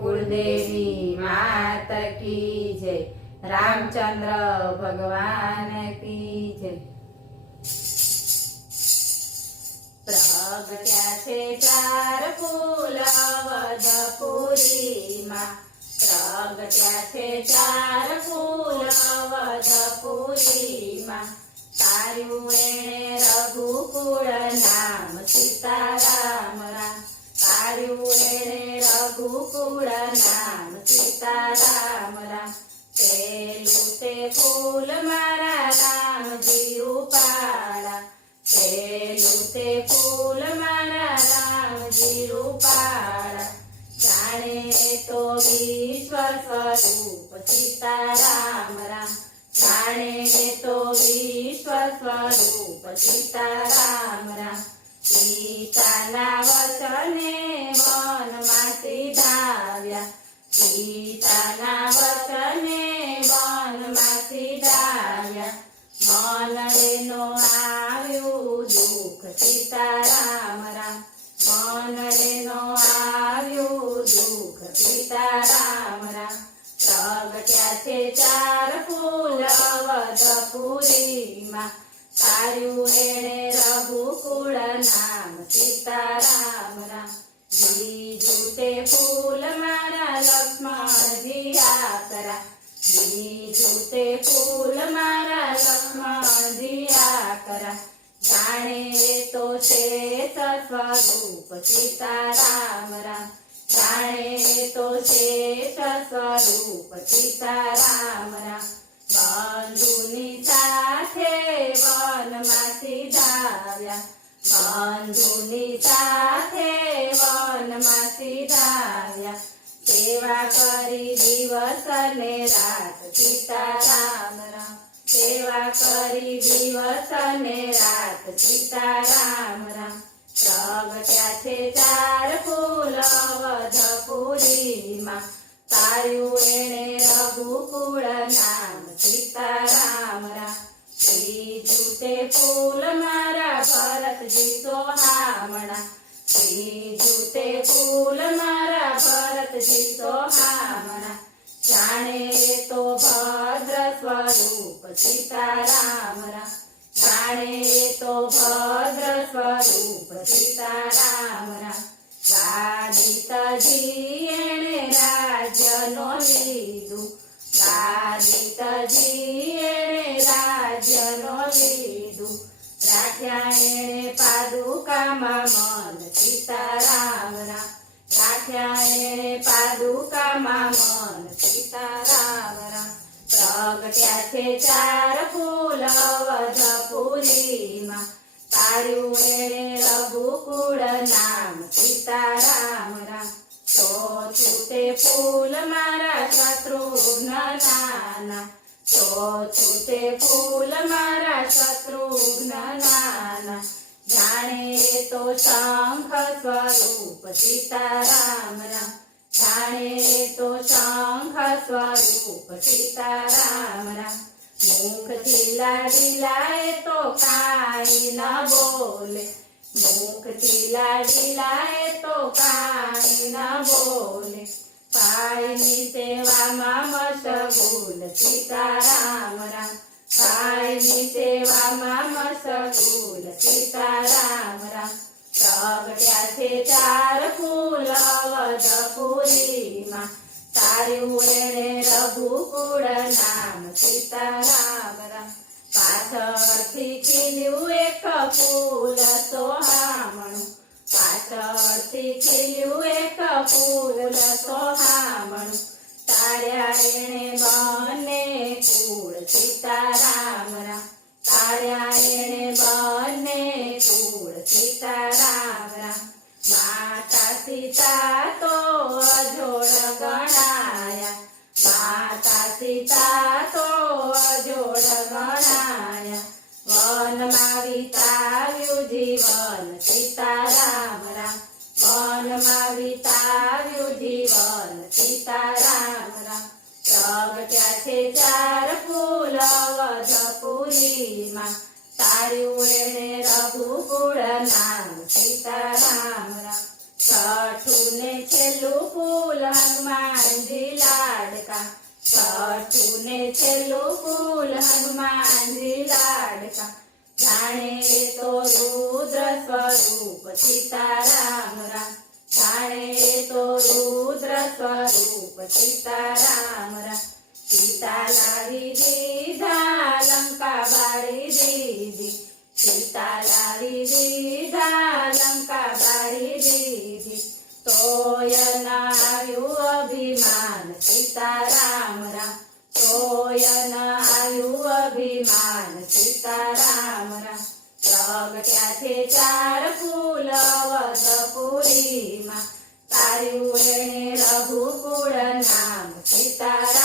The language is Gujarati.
कुलदेवी मात की जय, रामचंद्र भगवान की जय। प्रगट्या छे चार फूल अवधपुरीमां, प्रगट्या छे चार फूल अवधपुरीमां। तार्યું એણે રઘુકુળ નામ સીતારામ રામ, તાર્યું એણે રઘુકુળ નામ સીતારામ રામ। પેલું તે ફૂલ મારા રામજી રૂપાળા, પેલું તે ફૂલ મારા રામજી રૂપાળા। જાણે તો વિશ્વ સ્વરૂપ સીતારામ રામ, જાણે તો વિશ્વ સ્વરૂપ સીતારામ રામ। સીતાના વચને વનમાંથી ધાવ્યા, સીતાના વચને વનમાંથી ધાવ્યા। મનડેનો આવ્યું દુઃખ સીતારામ રામ, મનડેનો આવ્યું દુઃખ સીતારામ રામ। પ્રગટ્યા છે ચાર ફૂલ અવધપુરીમાં, તાર્યું એણે રઘુકુળ નામ સીતારામ રામ। બીજું તે ફૂલ મારા લક્ષ્મણજી આકરા, બીજું તે ફૂલ મારા લક્ષ્મણજી આકરા। જાણે તો છે સ્વરૂપ સીતારામ રામ, જાણે તો છે સ્વરૂપ સીતારામ રામ। બંધુની સાથે વનમાંથી ધાવ્યા, બંધુની સાથે વનમાંથી ધાવ્યા। સેવા કરી દિવસ ને રાત સીતારામ રામ, સેવા કરી દિવસ ને રાત સીતારામ રામ। પ્રગટ્યા છે ચાર ફૂલ અવધપુરીમાં, તાર્યું એણે રઘુકુળ નામ સીતારામ રામ। ત્રીજું તે ફૂલ મારા ભરતજી સોહામણા, ત્રીજું તે ફૂલ મારા ભરતજી સોહામણા। જાણે તો ભદ્ર સ્વરૂપ સીતારામ રામ, જાણે તો ભદ્ર સ્વરૂપ સીતારામ રામ। લાડિતજી એણે રાજ્યનો લીધું, લાડિતજી એણે રાજ્યનો લીધું। રાખ્યા એણે પાદુકામાં મન સીતારામ રામ, રાખ્યા એણે પાદુકામાં મન સીતારામ રામ। પ્રગટ્યા છે ચાર ફૂલ અવધપુરીમાં, તાર્યું એણે રઘુકુળ નામ સીતારામ રામ। ચોથું તે ફૂલ મારા શત્રુઘ્ન નાના, ચોથું તે ફૂલ મારા શત્રુઘ્ન નાના। જાણે તો શંખ સ્વરૂપ સીતારામ રામ, જાણે તો શંખ સ્વરૂપ સીતારામ રામ। મુખથી લાડીલાએ તો કાંઈ ન બોલે, મુખથી લાડીલાએ તો કાંઈ ન બોલે। પાયની સેવામાં મશગુલ સીતારામ રામ, પાયની સેવામાં મશગુલ સીતારામ રામ। પ્રગટ્યા છે ચાર ફૂલ અવધપુરીમાં, તાર્યું એણે રઘુકુળ નામ સીતારામ રામ। પાછળથી ખીલ્યું એક ફૂલ સોહામણું, પાછળથી ખીલ્યું એક ફૂલ સોહામણું। તાર્યા એણે બંને કુળ સીતારામ રામ, તાર્યા એણે બંને કુળ સીતારામ રામ। માતા સીતા તો અજોડ ગણાયા, માતા સીતા તો અજોડ ગણાયા। વનમાં વિતાવ્યું જીવન સીતારામ રામ, વનમાં વિતાવ્યું જીવન સીતારામ રામ। પ્રગટ્યા છે ચાર ફૂલ અવધપુરીમાં, તાર્યું એણે રઘુકુળ નામ સીતારામ રામ। છઠ્ઠું ને છેલ્લું ફૂલ હનુમાનજી લાડકા છઠ્ઠું ને છેલ્લું ફૂલ હનુમાનજી લાડકા જાણે એ તો રુદ્ર સ્વરૂપ સીતારામ રામ જાણે એ તો રુદ્ર સ્વરૂપ સીતારામ રામ સીતા લાવી દીધા લંકા બાળી દીધી સીતા લાવી દીધા લંકા બાળી દીધી તોય ન આવ્યું અભિમાન સીતારામ રામ તોય ન આવ્યું અભિમાન સીતારામ રામ પ્રગટ્યા છે ચાર ફૂલ અવધપુરીમાં તાર્યું એણે રઘુકુળ નામ સીતારામ